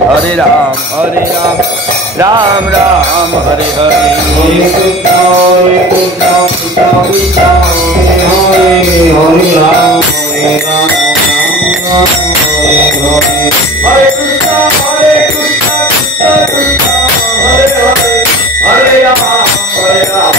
Hare Ram, Ram Ram, Hare Hare. Hare Krishna, Krishna Krishna, Hare Hare, Hare Ram, Ram Hare Hare. Hare Krishna, Krishna Krishna, Hare Hare, Hare Ram, Ram Hare Hare.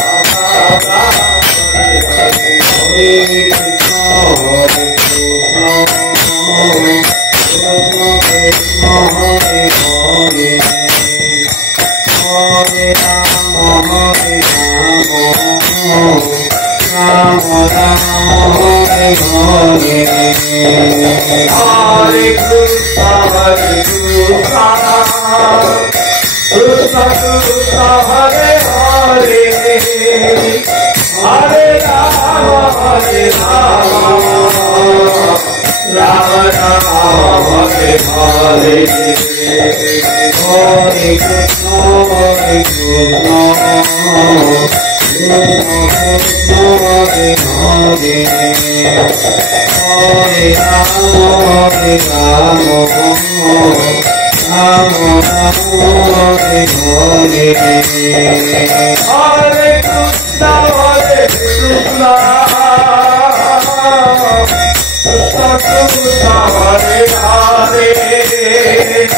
Hare Krishna, Krishna Krishna, Hare Hare, Hare Ram, Hare Ram, Ram Ram, Hare Hare. Hare Krishna, Krishna Krishna, Hare Hare, Hare Ram, Ram Ram, Hare Hare. Hare Krishna, Krishna Krishna, Hare Hare,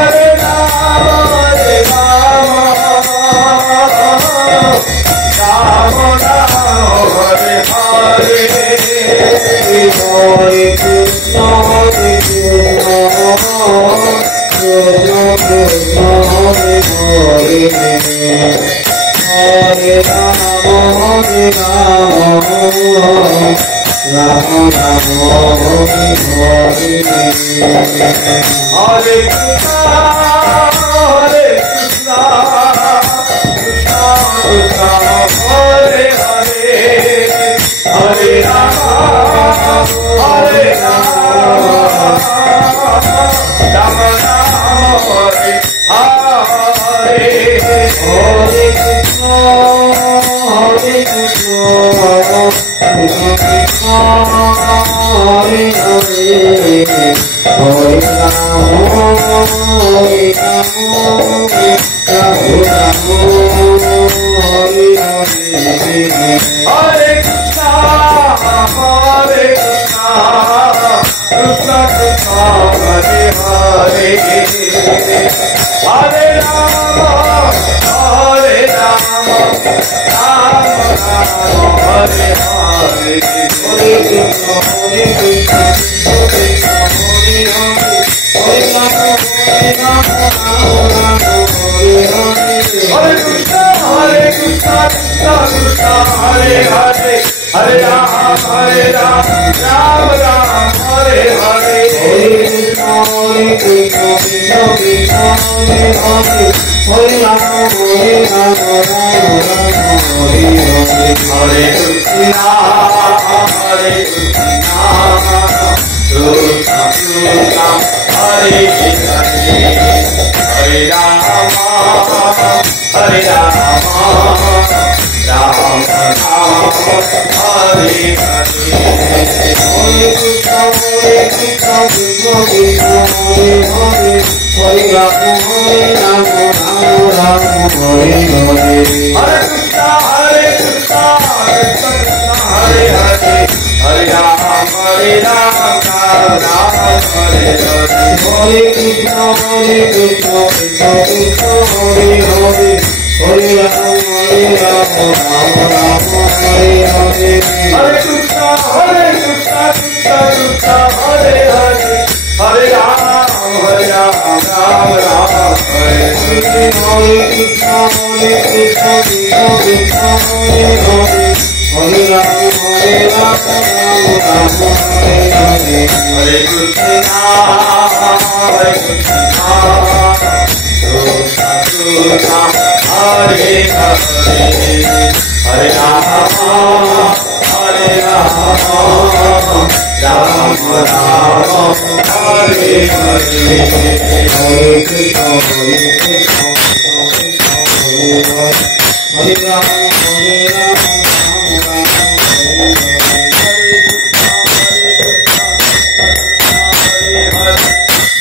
Hare Ram, Hare Ram, Ram Ram, Hare Hare. Hare Krishna, Krishna Krishna, Hare Hare, Hare Ram, Ram Ram, Hare Hare. Hare Krishna, Krishna Krishna, Hare Hare, Hare Ram, Hare Ram, Ram Ram, Hare Hare. Hare Krishna, Krishna Krishna, Hare Hare, Hare Ram, Ram Ram, Hare Hare. Hare Krishna, Krishna Krishna, Hare Hare, Hare Ram, Hare Ram, Ram Ram, Hare Hare. Hare Krishna, Krishna Krishna, Hare Hare, Hare Ram, Ram Ram, Hare Hare. Hare Krishna, Krishna Krishna, Hare Hare, Hare Ram, Ram Ram, Hare Hare. Hare Krishna, Krishna Krishna, Hare Hare, Hare Ram, Ram Ram, Hare Hare. Hare Krishna, Krishna Krishna, Hare Hare, Hare Ram, Ram Ram, Hare Hare. Hare Krishna, Krishna Krishna, Hare Hare, Hare Ram, Ram Ram, Hare Hare. Hare Krishna, Krishna Krishna, Hare Hare, Hare Ram, Ram Ram, Hare Hare. Hare Krishna, Krishna Krishna, Hare Hare, Hare Ram, Ram Ram, Hare Hare. Hare Krishna, Krishna Krishna, Hare Hare, Hare Ram, Ram Ram, Hare Hare. Hare Krishna, Krishna Krishna, Hare Hare, Hare Ram, Ram Ram, Hare Hare. Hare Krishna, Krishna Krishna, Hare Hare, Hare Ram, Ram Ram, Hare Hare. Hare Krishna, Krishna Krishna, Hare Hare, Hare Ram, Ram Ram, Hare Hare. Hare Krishna, Krishna Krishna, Hare Hare, Hare Ram, Ram Ram,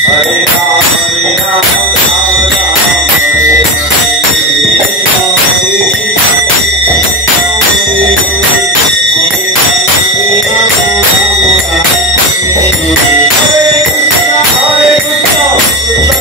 Hare Hare. Hare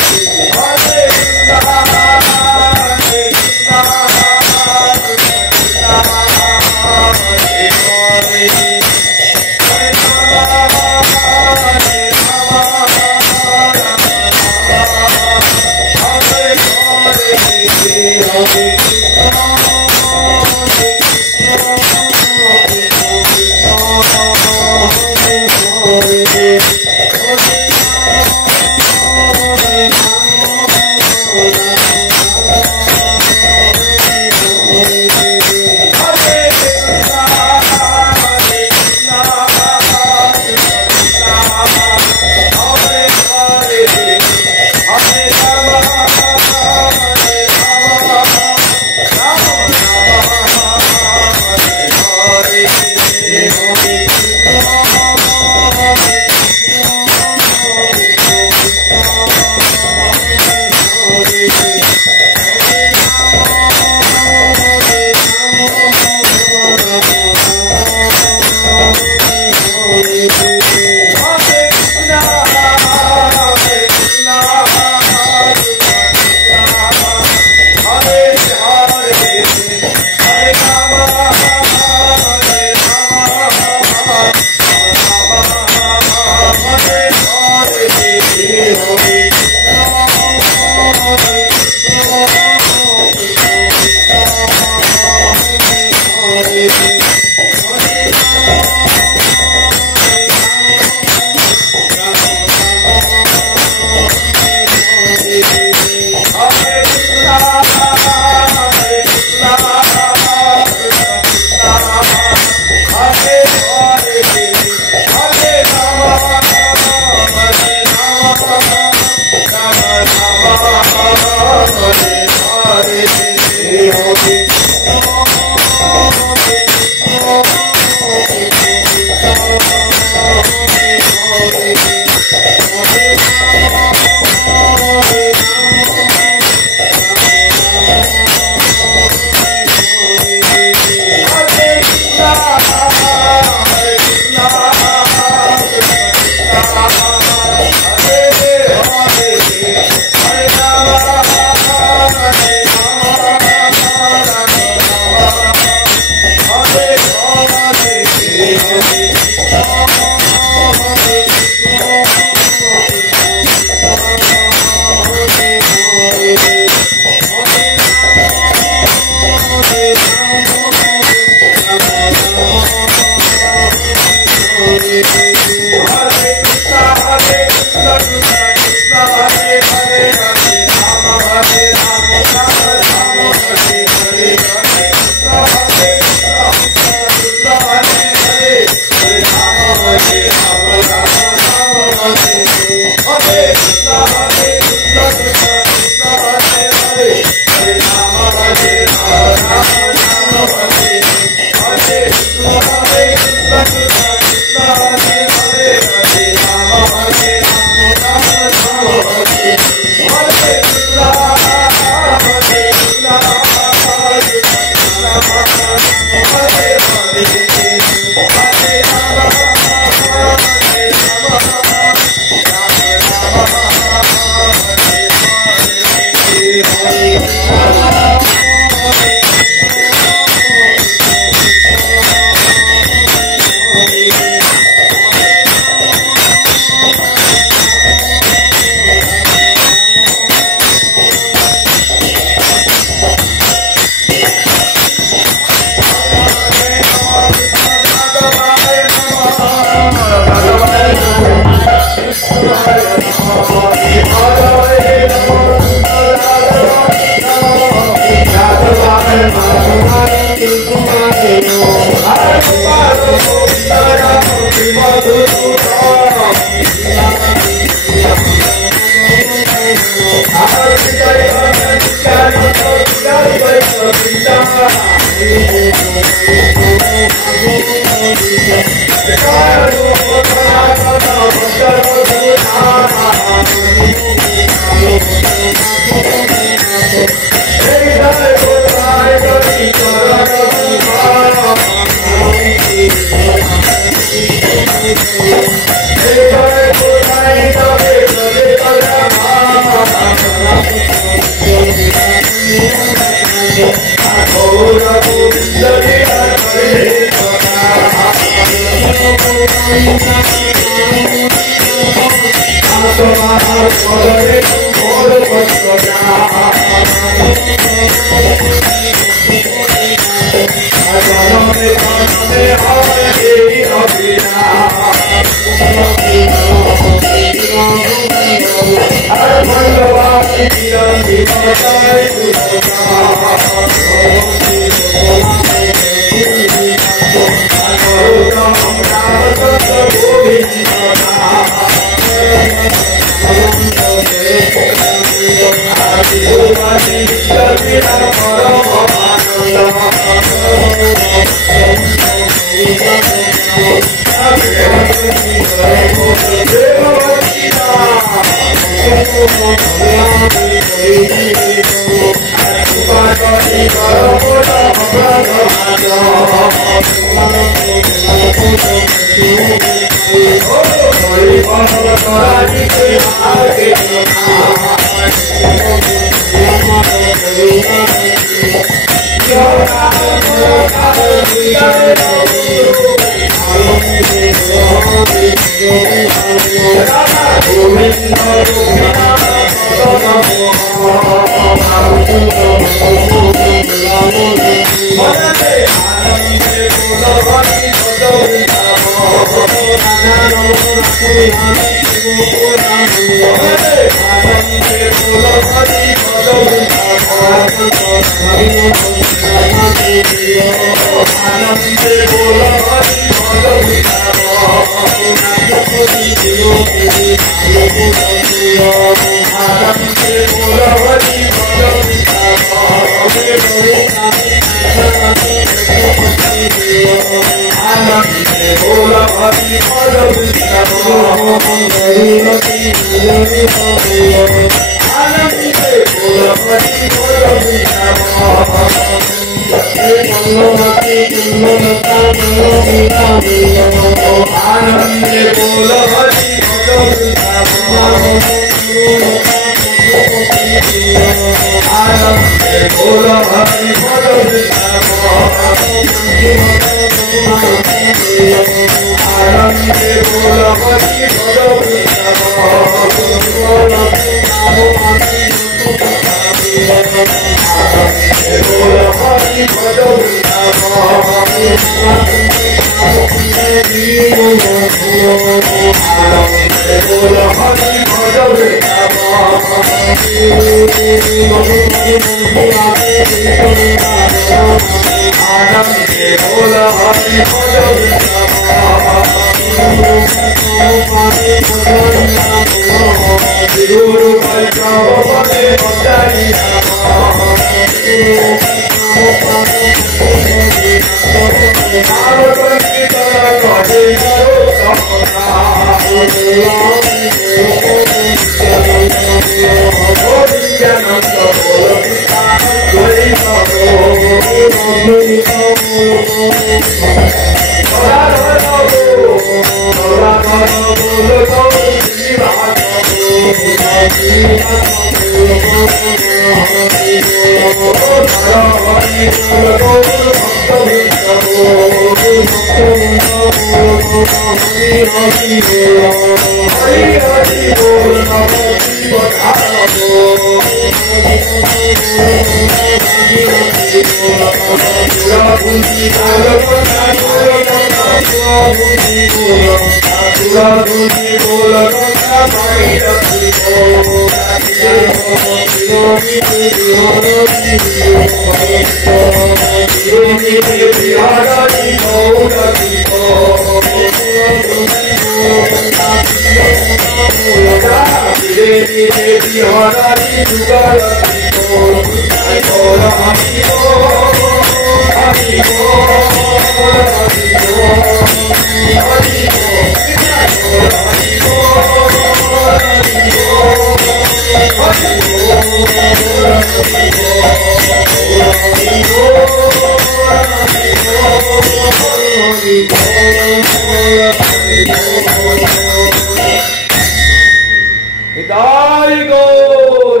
Hidai Gaur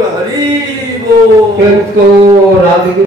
Hari Bo.